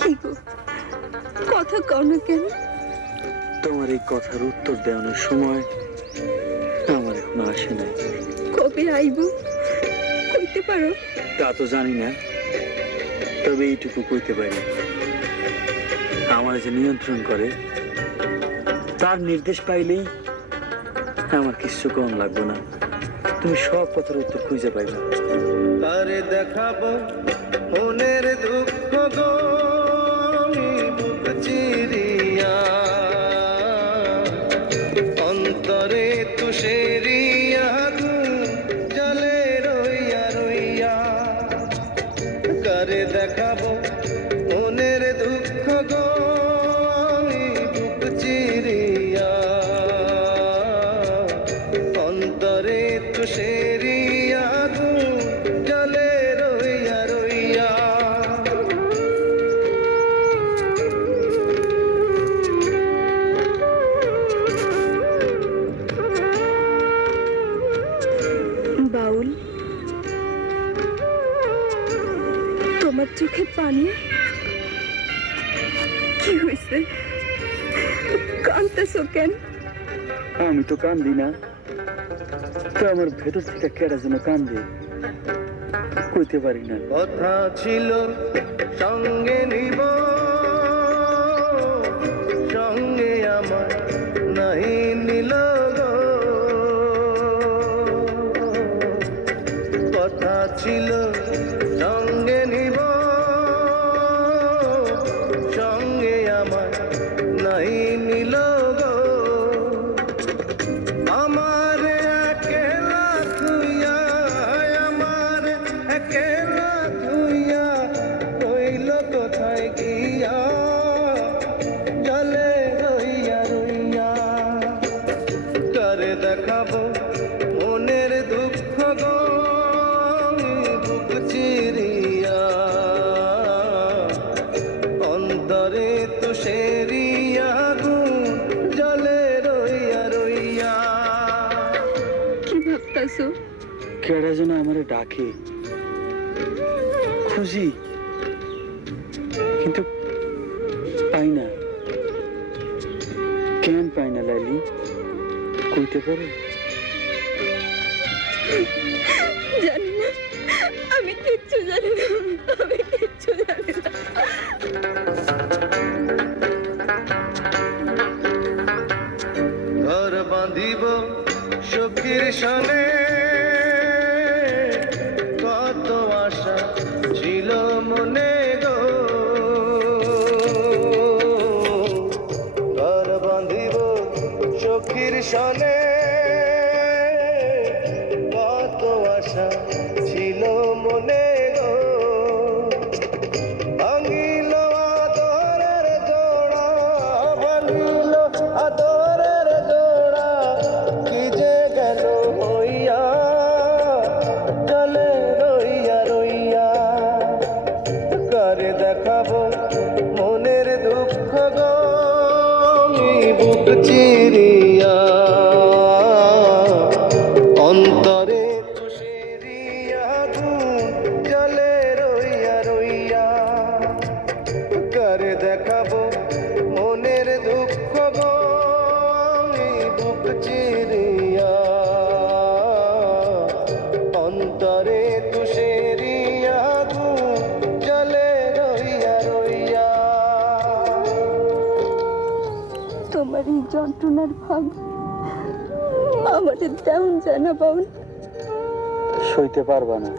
কি গো, কথা কও না কেন? তোমার এই কথার উত্তর দেওয়ানোর সময় আমার এখনো আসে নাই। কবে আইব কইতে পারো? তা তো জানি না, তবে এইটুকু কইতে পারি, আমার যে নিয়ন্ত্রণ করে তার নির্দেশ পাইলেই আমার কিছু কম লাগবে না। তুমি সব কথার উত্তর খুঁজে পাইবা। তারে দেখাবো মনের দুঃখ গো আমি বুক চিরিয়া, অন্তরে তুষেরিয়া জলে রইয়া রইয়া। কারে দেখাবো মনের দুঃখ গো আমি বুক চিরিয়া, অন্তরে তুষেরিয়া জলে রইয়া রইয়া। বাউল, তোমার চোখে পানি? কি হয়েছে, কাঁদতেছো কেন? আমি তো কান্দি না, তো আমার ভেতর থেকে কেডা যেন কান্দে, কইতে পারি না। কথা ছিল সঙ্গে নিব, সঙ্গে আমার নাই নিল গো। কথা ছিল সঙ্গে নিব, সঙ্গে আমার নাই নিল গো। আমার একলা তুইয়া, আমার একলা তুইয়া কইল কোথায় গিয়া জলে রইয়া রইয়া। কারে দেখাবো মনের দুঃখ গো আমি বুক চিরিয়া, অন্তরে তুষেরিয়া জলে রইয়া রইয়া। কি ভাবতেছো? কেডা যেন আমারে ডাকে, খুঁজি কিন্তু পাই না। কেন পাই না লাইলি, কইতে পারো? জানি না, আমি কিচ্ছু জানি না, আমি কিচ্ছু জানি না। ঘর বাঁধিব সখীর সনে, কত আশা ছিল মনে গো। ঘর বাঁধিব সখীর সনে, কত আশা ছিল মনে গো। ভাঙিল আদরের জোড়া, ভাঙিল আদরের জোড়া, কি যে গেল হইয়া জলে রইয়া রইয়া। কারে দেখাবো মনের দুঃখ গো আমি বুক চিরিয়া, অন্তরে তুষেরিয়া জলে রইয়া রইয়া। কারে দেখাবো মনের দুঃখ গো আমি বুক চিরিয়া, অন্তরে তুষেরিয়া জলে রইয়া রইয়া। তোমার এই যন্ত্রণার ভাগ আমাদের তেমন জানা বাউল। সইতে পারবা না।